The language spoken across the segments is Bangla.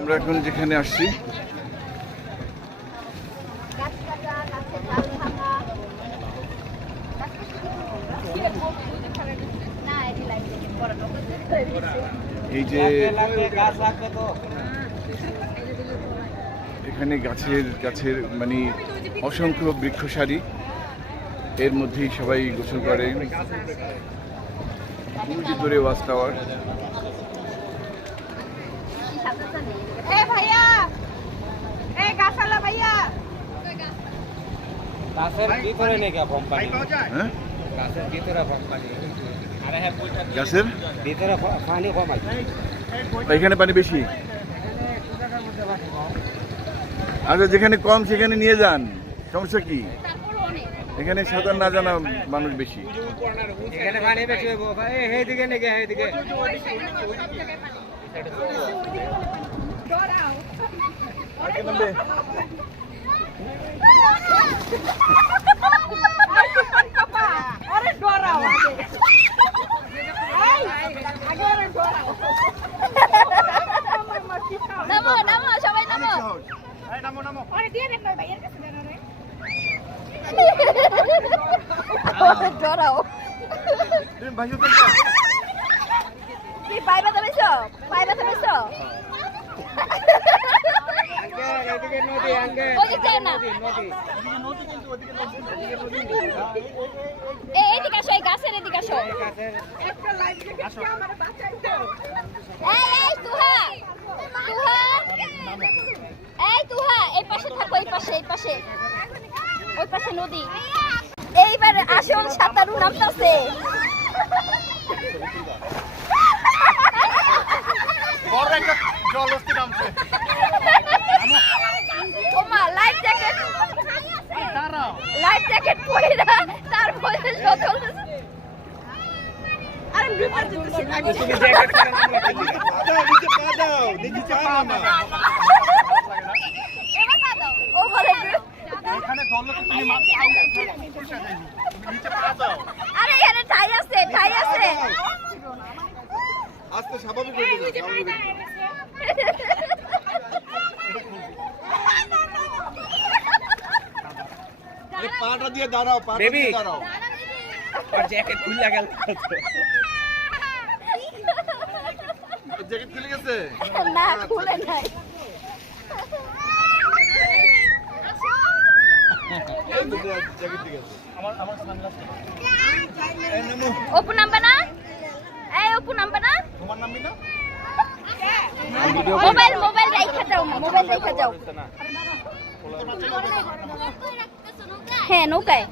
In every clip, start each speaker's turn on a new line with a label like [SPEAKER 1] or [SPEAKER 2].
[SPEAKER 1] আমরা এখন যেখানে আসছি। এই যে এখানে গাছের গাছের মানে অসংখ্য বৃক্ষ সারি এর মধ্যেই সবাই গোসল করে দুটি করে ওয়াচ টাওয়ার।
[SPEAKER 2] এ ভাইয়া! এ গাছালা ভাইয়া!
[SPEAKER 3] গাছের ভিতরে নাকি কোম্পানি
[SPEAKER 1] হ্যাঁ?
[SPEAKER 3] গাছের ভিতরে কোম্পানি আরে হ্যাঁ
[SPEAKER 1] গাছের?
[SPEAKER 3] ভিতরে পানি কম আছে।
[SPEAKER 1] এখানে পানি বেশি? আচ্ছা যেখানে কম সেখানে নিয়ে যান। সমস্যা কি? এখানে সাঁতার না জানা মানুষ বেশি।
[SPEAKER 3] এখানে পানি বেশি
[SPEAKER 2] আগে আরে ডরাও
[SPEAKER 4] নামো নামো নামো।
[SPEAKER 2] আরে দিয়ে দেন না ভাইয়ের কাছে দেন রে
[SPEAKER 4] ডরাও কি পাই ব্যথা গাছের এদিকে আসো। তুহা। এই তুহা, এই পাশে থাকো, এই পাশে এই পাশে। ওই পাশে নদী। এইবার আসল সাঁতারু নামতাছে। আরে এখানে ঠাই আছে ঠাই আছে।
[SPEAKER 1] আস্তে স্বাভাবিক পাটা দিয়ে দাঁড়াও পাটা. দিয়ে দাঁড়াও।
[SPEAKER 3] আর জ্যাকেট খুলে গেল।
[SPEAKER 1] জ্যাকেট খুলে গেছে?
[SPEAKER 4] না খুলে নাই।
[SPEAKER 1] এই তো জ্যাকেট ঠিক আছে। এই নামো।
[SPEAKER 4] অপু নাম্বা না? এই অপু নাম্বা না?
[SPEAKER 1] তোমার নাম না
[SPEAKER 4] মোবাইল মোবাইল রাইখা যাও মোবাইল রাইখা যাও হ্যাঁ নৌকায়।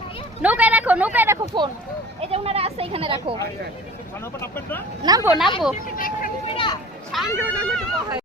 [SPEAKER 4] নৌকায় রাখো নৌকায় রাখো ফোন। এই যে ওনারা এখানে রাখো। নামবো নামবো।